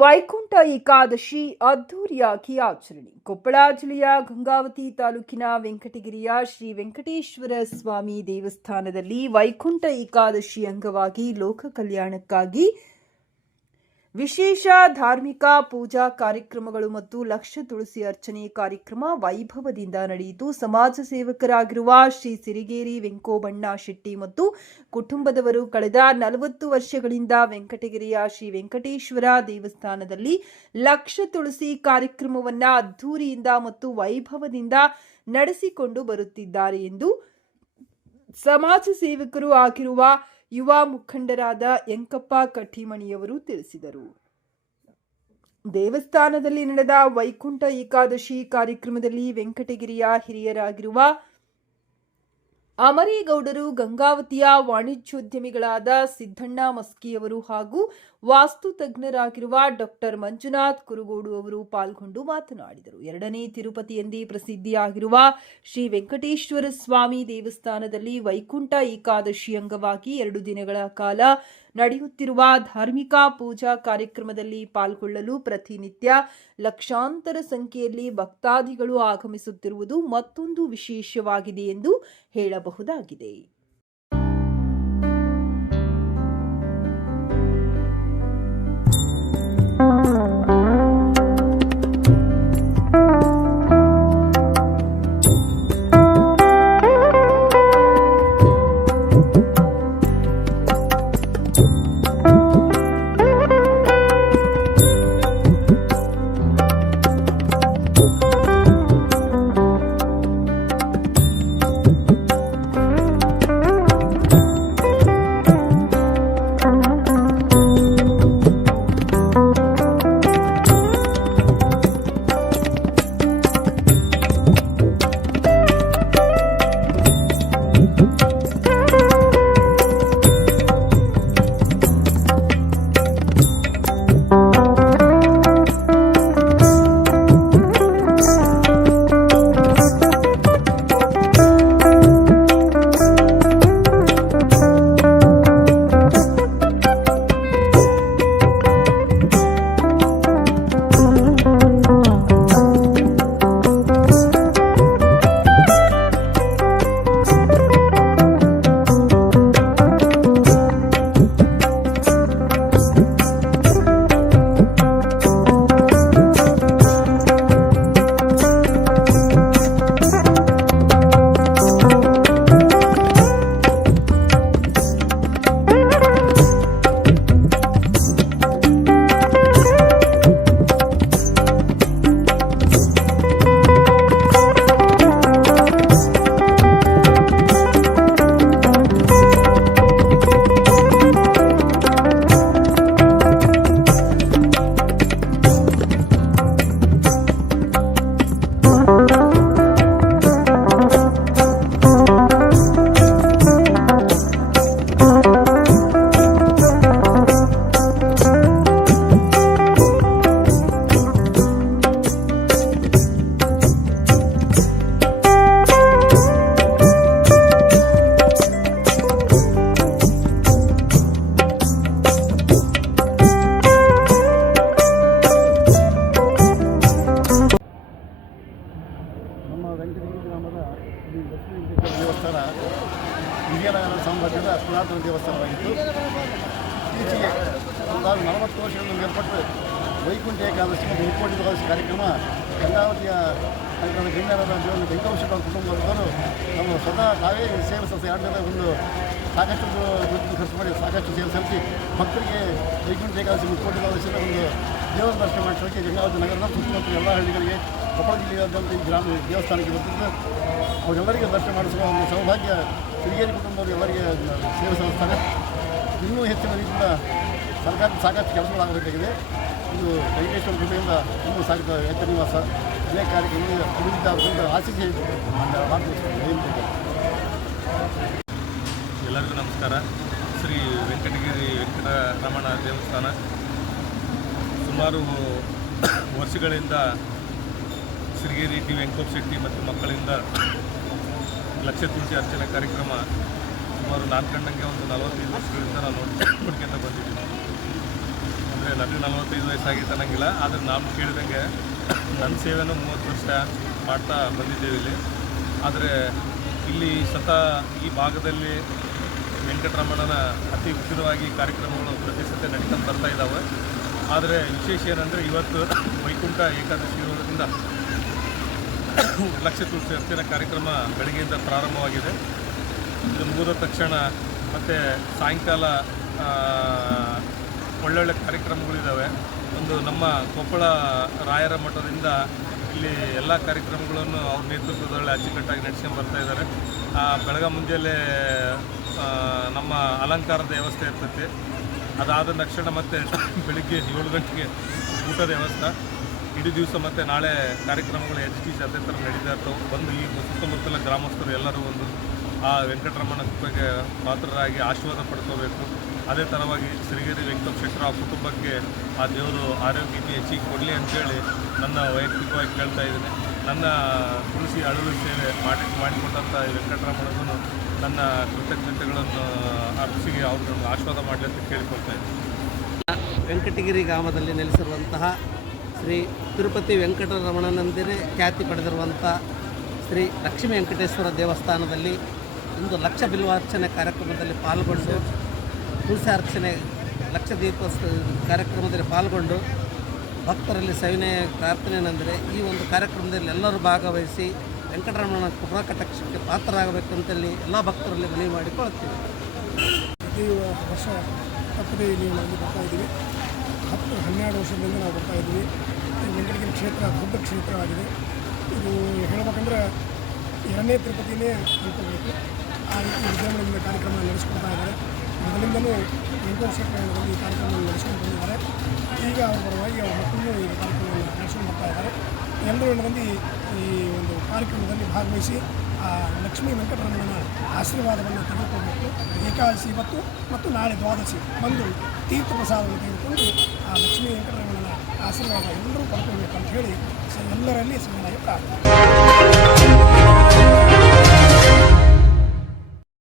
ವೈಕುಂಠ ಏಕಾದಶಿ ಅದ್ದೂರಿಯಾಗಿ ಆಚರಣೆ. ಕೊಪ್ಪಳ ಜಿಲ್ಲೆಯ ಗಂಗಾವತಿ ತಾಲೂಕಿನ ವೆಂಕಟಗಿರಿಯ ಶ್ರೀ ವೆಂಕಟೇಶ್ವರ ಸ್ವಾಮಿ ದೇವಸ್ಥಾನದಲ್ಲಿ ವೈಕುಂಠ ಏಕಾದಶಿ ಅಂಗವಾಗಿ ಲೋಕ ಕಲ್ಯಾಣಕ್ಕಾಗಿ ವಿಶೇಷ ಧಾರ್ಮಿಕ ಪೂಜಾ ಕಾರ್ಯಕ್ರಮಗಳು ಮತ್ತು ಲಕ್ಷ ತುಳಸಿ ಅರ್ಚನೆ ಕಾರ್ಯಕ್ರಮ ವೈಭವದಿಂದ ನಡೆಯಿತು. ಸಮಾಜ ಸೇವಕರಾಗಿರುವ ಶ್ರೀ ಸಿರಿಗೇರಿ ವೆಂಕೋಬಣ್ಣ ಶೆಟ್ಟಿ ಮತ್ತು ಕುಟುಂಬದವರು ಕಳೆದ 40 ವರ್ಷಗಳಿಂದ ವೆಂಕಟಗಿರಿಯ ಶ್ರೀ ವೆಂಕಟೇಶ್ವರ ದೇವಸ್ಥಾನದಲ್ಲಿ ಲಕ್ಷ ತುಳಸಿ ಕಾರ್ಯಕ್ರಮವನ್ನು ಅದ್ದೂರಿಯಿಂದ ಮತ್ತು ವೈಭವದಿಂದ ನಡೆಸಿಕೊಂಡು ಬರುತ್ತಿದ್ದಾರೆ ಎಂದು ಸಮಾಜ ಸೇವಕರು ಆಗಿರುವ ಯುವ ಮುಖಂಡರಾದ ಯಂಕಪ್ಪ ಕಟ್ಟಿಮಣಿಯವರು ತಿಳಿಸಿದರು. ದೇವಸ್ಥಾನದಲ್ಲಿ ನಡೆದ ವೈಕುಂಠ ಏಕಾದಶಿ ಕಾರ್ಯಕ್ರಮದಲ್ಲಿ ವೆಂಕಟಗಿರಿಯ ಹಿರಿಯರಾಗಿರುವ ಅಮರೇಗೌಡರು, ಗಂಗಾವತಿಯ ವಾಣಿಜ್ಯೋದ್ಯಮಿಗಳಾದ ಸಿದ್ದಣ್ಣ ಮಸ್ಕಿಯವರು ಹಾಗೂ ವಾಸ್ತು ತಜ್ಞರಾಗಿರುವ ಡಾಕ್ಟರ್ ಮಂಜುನಾಥ್ ಕುರುಗೋಡು ಅವರು ಪಾಲ್ಗೊಂಡು ಮಾತನಾಡಿದರು. 2ನೇ ತಿರುಪತಿ ಎಂದೇ ಪ್ರಸಿದ್ಧಿಯಾಗಿರುವ ಶ್ರೀ ವೆಂಕಟೇಶ್ವರ ಸ್ವಾಮಿ ದೇವಸ್ಥಾನದಲ್ಲಿ ವೈಕುಂಠ ಏಕಾದಶಿ ಅಂಗವಾಗಿ 2 ದಿನಗಳ ಕಾಲ ನಡೆಯುತ್ತಿರುವ ಧಾರ್ಮಿಕ ಪೂಜಾ ಕಾರ್ಯಕ್ರಮದಲ್ಲಿ ಪಾಲ್ಗೊಳ್ಳಲು ಪ್ರತಿನಿತ್ಯ ಲಕ್ಷಾಂತರ ಸಂಖ್ಯೆಯಲ್ಲಿ ಭಕ್ತಾದಿಗಳು ಆಗಮಿಸುತ್ತಿರುವುದು ಮತ್ತೊಂದು ವಿಶೇಷವಾಗಿದೆ ಎಂದು ಹೇಳಬಹುದಾಗಿದೆ. ದೇವಸ್ಥಾನ ವಿಜಯನಗರ ಸಾಮ್ರಾಜ್ಯದ ಪುರಾತನ ದೇವಸ್ಥಾನವಾಗಿತ್ತು. ಇತ್ತೀಚೆಗೆ ಸುಮಾರು 40 ವರ್ಷಗಳಿಂದ ಮೇಲ್ಪಟ್ಟು ವೈಕುಂಠ ಏಕಾದಶಿ ಮತ್ತು ಮುಕ್ಕೋಟಿ ಏಕಾದಶಿ ಕಾರ್ಯಕ್ರಮ ಗಂಗಾವತಿಯ ಗಣ್ಯರಾದ ವೆಂಕಟೇಶ್ವರ ಕುಟುಂಬದವರು ನಮ್ಮ ಸ್ವತಃ ತಾವೇ ಸೇವೆ ಸಲ್ಲಿಸಿ 2 ದಿನದ ಒಂದು ಸಾಕಷ್ಟು ದುಡ್ಡು ಖರ್ಚು ಮಾಡಿ ಸಾಕಷ್ಟು ಸೇವೆ ಸಲ್ಲಿಸಿ ಭಕ್ತರಿಗೆ ವೈಕುಂಠ ಏಕಾದಶಿ ಮುಕ್ಕೋಟಿ ಏಕಾದಶಿಯ ಒಂದು ದೇವರ ದರ್ಶನ ಮಾಡಿಸೋಕ್ಕೆ ಗಂಗಾವತಿ ನಗರದ ಸುತ್ತಮುತ್ತ ಎಲ್ಲ ಹಳ್ಳಿಗಳಿಗೆ ಕೊಪ್ಪಳ ಜಿಲ್ಲೆಯಾದ್ಯಂತ ಈ ಗ್ರಾಮ ದೇವಸ್ಥಾನಕ್ಕೆ ಬರ್ತಿದ್ದು ಅವರೆಲ್ಲರಿಗೆ ದರ್ಶನ ಮಾಡಿಸುವ ಒಂದು ಸೌಭಾಗ್ಯ ಸಿರಿಗೇರಿ ಕುಟುಂಬದವರು ಎಲ್ಲರಿಗೆ ಸೇವೆ ಸಲ್ಲಿಸ್ತಾರೆ. ಇನ್ನೂ ಹೆಚ್ಚಿನ ರೀತಿಯಿಂದ ಸರ್ಕಾರದ ಸಾಕಷ್ಟು ಕೆಲಸಗಳಾಗಬೇಕಾಗಿದೆ. ಇದು ವೆಂಕಟೇಶ್ವರ ಕೃಪೆಯಿಂದ ಇನ್ನೂ ಸಾಕು ಹೆಚ್ಚು ನಿವಾಸ ಅನೇಕ ಕಾರ್ಯಕ್ರಮಗಳು ಅಭಿವೃದ್ಧಿ ಆಗುವಂಥ ಆಸಕ್ತಿ ಎಲ್ಲರಿಗೂ ನಮಸ್ಕಾರ. ಶ್ರೀ ವೆಂಕಟಗಿರಿ ವೆಂಕಟರಮಣ ದೇವಸ್ಥಾನ ಸುಮಾರು ವರ್ಷಗಳಿಂದ ಸಿರಿಗೇರಿ ಟಿ ವೆಂಕಟೇಶ್ವರ ಶೆಟ್ಟಿ ಮತ್ತು ಮಕ್ಕಳಿಂದ ಲಕ್ಷ ತುಳಸಿ ಅರ್ಚನೆ ಕಾರ್ಯಕ್ರಮ ಸುಮಾರು ನಾನು ಕಂಡಂಗೆ ಒಂದು 45 ವರ್ಷಗಳಿಂದ ನಾವು ನೋಡ್ಕೊಂತ ಬಂದಿದ್ದೀವಿ. ಅಂದರೆ ನನಗೆ 45 ವಯಸ್ಸಾಗಿತ್ತು ಅನ್ನಂಗಿಲ್ಲ. ಆದರೆ ನಾವು ಕೇಳಿದಂಗೆ ನನ್ನ ಸೇವೆನೂ 30 ವರ್ಷ ಮಾಡ್ತಾ ಬಂದಿದ್ದೇವೆ ಇಲ್ಲಿ. ಆದರೆ ಇಲ್ಲಿ ಈ ಭಾಗದಲ್ಲಿ ವೆಂಕಟರಮಣನ ಅತಿ ಉಚಿತವಾಗಿ ಕಾರ್ಯಕ್ರಮಗಳು ಪ್ರತಿ ಸತಿ ನಡೀತಾ ಬರ್ತಾ ಇದ್ದಾವೆ. ಆದರೆ ವಿಶೇಷ ಏನಂದರೆ ಇವತ್ತು ವೈಕುಂಠ ಏಕಾದಶಿ ಇರೋದ್ರಿಂದ ಲಕ್ಷ ತುಳಸಿ ಅರ್ಚನೆ ಕಾರ್ಯಕ್ರಮ ಬೆಳಗ್ಗೆಯಿಂದ ಪ್ರಾರಂಭವಾಗಿದೆ. ಇದು ಮುಗಿದ ತಕ್ಷಣ ಮತ್ತು ಸಾಯಂಕಾಲ ಒಳ್ಳೊಳ್ಳೆ ಕಾರ್ಯಕ್ರಮಗಳಿದ್ದಾವೆ. ಒಂದು ನಮ್ಮ ಕೊಪ್ಪಳ ರಾಯರ ಮಠದಿಂದ ಇಲ್ಲಿ ಎಲ್ಲ ಕಾರ್ಯಕ್ರಮಗಳನ್ನು ಅವ್ರ ನೇತೃತ್ವದಲ್ಲಿ ಅಚ್ಚುಕಟ್ಟಾಗಿ ನಡೆಸ್ಕೊಂಡು ಬರ್ತಾ ಇದ್ದಾರೆ. ಬೆಳಗ್ಗೆ ಮುಂಜಾನೆ ನಮ್ಮ ಅಲಂಕಾರದ ವ್ಯವಸ್ಥೆ ಇರ್ತೈತಿ. ಅದಾದ ತಕ್ಷಣ ಮತ್ತು ಬೆಳಿಗ್ಗೆ 7 ಗಂಟೆಗೆ ಊಟದ ವ್ಯವಸ್ಥೆ. ಇಡೀ ದಿವಸ ಮತ್ತು ನಾಳೆ ಕಾರ್ಯಕ್ರಮಗಳು HTC ಅದೇ ಥರ ನಡೀತಾ ಇರ್ತವೆ. ಬಂದು ಈ ಸುತ್ತಮುತ್ತಲ ಗ್ರಾಮಸ್ಥರು ಎಲ್ಲರೂ ಒಂದು ಆ ವೆಂಕಟರಮಣ ಕೃಪೆಗೆ ಪಾತ್ರರಾಗಿ ಆಶೀರ್ವಾದ ಪಡ್ಕೋಬೇಕು. ಅದೇ ಥರವಾಗಿ ಸಿರಿಗೆರೆ ವೆಂಕಟೇಶ್ ಶೆಟ್ಟರ ಆ ಕುಟುಂಬಕ್ಕೆ ಆ ದೇವರು ಆರೋಗ್ಯ ಹೆಚ್ಚಿಗೆ ಕೊಡಲಿ ಅಂತೇಳಿ ನನ್ನ ವೈಯಕ್ತಿಕವಾಗಿ ಕೇಳ್ತಾ ಇದ್ದೀನಿ. ನನ್ನ ತುಳಸಿ ಅಳುಲು ಸೇವೆ ಮಾಡಿಕೊಟ್ಟಂಥ ವೆಂಕಟರಮಣಗೂ ನನ್ನ ಕೃತಜ್ಞತೆಗಳನ್ನು ಅರ್ಪಿಸಿ ಅವ್ರನ್ನ ಆಶೀರ್ವಾದ ಮಾಡಲಿ ಅಂತ ಕೇಳಿಕೊಳ್ತಾ ಇದ್ದೀನಿ. ವೆಂಕಟಗಿರಿ ಗ್ರಾಮದಲ್ಲಿ ನೆಲೆಸಿರುವಂತಹ ಶ್ರೀ ತಿರುಪತಿ ವೆಂಕಟರಮಣನೆಂದೇ ಖ್ಯಾತಿ ಪಡೆದಿರುವಂಥ ಶ್ರೀ ಲಕ್ಷ್ಮೀ ವೆಂಕಟೇಶ್ವರ ದೇವಸ್ಥಾನದಲ್ಲಿ ಇಂದು ಲಕ್ಷ ಬಿಲ್ವಾರ್ಚನೆ ಕಾರ್ಯಕ್ರಮದಲ್ಲಿ ಪಾಲ್ಗೊಂಡು ತುಳಸಿ ಅರ್ಚನೆ ಲಕ್ಷ ದೀಪ ಕಾರ್ಯಕ್ರಮದಲ್ಲಿ ಪಾಲ್ಗೊಂಡು ಭಕ್ತರಲ್ಲಿ ಸವಿನಯ ಪ್ರಾರ್ಥನೆ ಏನೆಂದರೆ ಈ ಒಂದು ಕಾರ್ಯಕ್ರಮದಲ್ಲಿ ಎಲ್ಲರೂ ಭಾಗವಹಿಸಿ ವೆಂಕಟರಮಣ ಕೃಪಾ ಕಟಾಕ್ಷಕ್ಕೆ ಪಾತ್ರರಾಗಬೇಕಂತೇಳಿ ಎಲ್ಲ ಭಕ್ತರಲ್ಲಿ ಮನವಿ ಮಾಡಿಕೊಳ್ಳುತ್ತೀವಿ. ಪ್ರತಿ ವರ್ಷ ತಪ್ಪದೇ ಇಲ್ಲಿ ನಾವು ಬರ್ತಾ ಇದ್ದೀವಿ. 10-12 ವರ್ಷದಿಂದ ನಾವು ಬರ್ತಾ ಇದ್ದೀವಿ. ವೆಂಕಟಗಿರಿ ಕ್ಷೇತ್ರ ದೊಡ್ಡ ಕ್ಷೇತ್ರವಾಗಿದೆ. ಇದು ಹೇಳಬೇಕಂದ್ರೆ 2ನೇ ತಿರುಪತಿನೇ ಅನ್ಕೋಬೇಕು. ಆ ರೀತಿ ವಿಜೃಂಭಣೆಯಿಂದ ಕಾರ್ಯಕ್ರಮ ನಡೆಸ್ಕೊಳ್ತಾ ಇದ್ದಾರೆ. ಮೊದಲಿಂದಲೂ ವೆಂಕಟೇಶ್ ಕ್ಷೇತ್ರದಲ್ಲಿ ಈ ಕಾರ್ಯಕ್ರಮವನ್ನು ನಡೆಸ್ಕೊಂಡು ಬಂದಿದ್ದಾರೆ. ಈಗ ಅವ್ರ ಪರವಾಗಿ ಅವ್ರ ಮಕ್ಕಳು ಈ ಕಾರ್ಯಕ್ರಮವನ್ನು ನಡೆಸ್ಕೊಂಡು ಬರ್ತಾ ಇದ್ದಾರೆ. ಎಲ್ಲರೂ ಮಂದಿ ಈ ಒಂದು ಕಾರ್ಯಕ್ರಮದಲ್ಲಿ ಭಾಗವಹಿಸಿ ಆ ಲಕ್ಷ್ಮೀ ವೆಂಕಟರಮಣನ ಆಶೀರ್ವಾದವನ್ನು ತೆಗೆದುಕೊಳ್ಬೇಕು. ಏಕಾದಶಿ ಇವತ್ತು ಮತ್ತು ನಾಳೆ ದ್ವಾದಶಿ ಬಂದು ತೀರ್ಥ ಪ್ರಸಾದವನ್ನು ತೆಗೆದುಕೊಂಡು ಆ ಲಕ್ಷ್ಮೀ ವೆಂಕಟರಮಣನ ಆಶೀರ್ವಾದ ಎಲ್ಲರೂ ಪಡ್ಕೊಳ್ಬೇಕು ಅಂತ ಹೇಳಿ ಎಲ್ಲರಲ್ಲಿ ಸಮಯ ಪ್ರಾರ್ಥನೆ.